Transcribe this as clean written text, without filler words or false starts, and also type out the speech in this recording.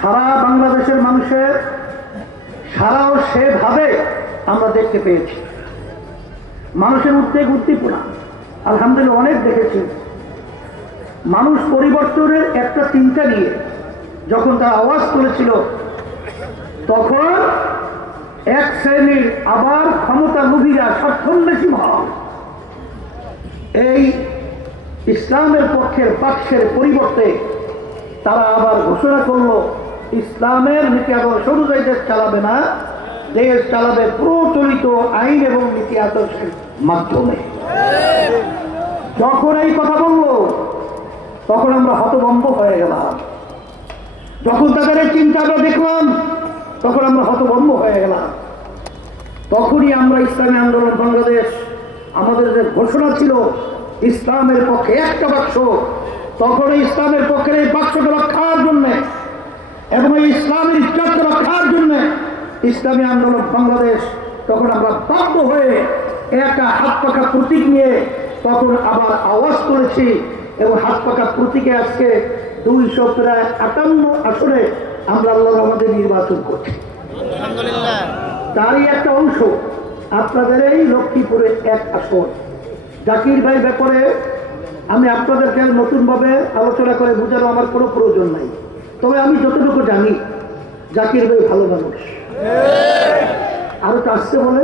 সারা বাংলাদেশের মানুষের সারাও সেভাবে আমরা দেখতে পেয়েছি। মানুষের উদ্বেগ উদ্দীপনা আলহামদুলিল্লাহ অনেক দেখেছি। মানুষ পরিবর্তনের একটা চিন্তা নিয়ে যখন তারা আওয়াজ তুলেছিল, তখন এক শ্রেণীর আবার ক্ষমতা লোভীরা স্বার্থন্বেষী ভাব এই ইসলামের পক্ষের পাক্ষের পরিবর্তে তারা আবার ঘোষণা করলো ইসলামের নীতি আদর্শ অনুযায়ী দেশ চালাবে না, দেশ চালাবে প্রচলিত আইন এবং নীতি আদর্শের মাধ্যমে। যখন এই কথা বললো তখন আমরা হতভম্ব হয়ে গেলাম। যখন তাদের এই চিন্তা আমরা দেখলাম তখন আমরা হতভম্ব হয়ে গেলাম। তখনই আমরা ইসলামী আন্দোলন বাংলাদেশ আমাদের যে ঘোষণা ছিল ইসলামের পক্ষে একটা বাক্স, তখন ইসলামের পক্ষে এই বাক্সটা রক্ষার জন্য এবং এই ইসলামের ইজ্জত রক্ষার জন্য ইসলামী আন্দোলন বাংলাদেশ তখন আমরা বাধ্য হয়ে একা হাত পাকা প্রতীক নিয়ে তখন আবার আওয়াজ তুলেছি এবং হাত পাকা প্রতীকে আজকে 258 আসনে আমরা আল্লাহ আমাদের নির্বাচন করছি। তারই একটা অংশ আপনাদের এই লক্ষ্মীপুরে এক আসন। জাকির ভাই ব্যাপারে আমি আপনাদেরকে নতুনভাবে আলোচনা করে বোঝানো আমার কোনো প্রয়োজন নাই, তবে আমি যতটুকু জানি জাকির ভাই ভালো মানুষ। আরো আসতে বলে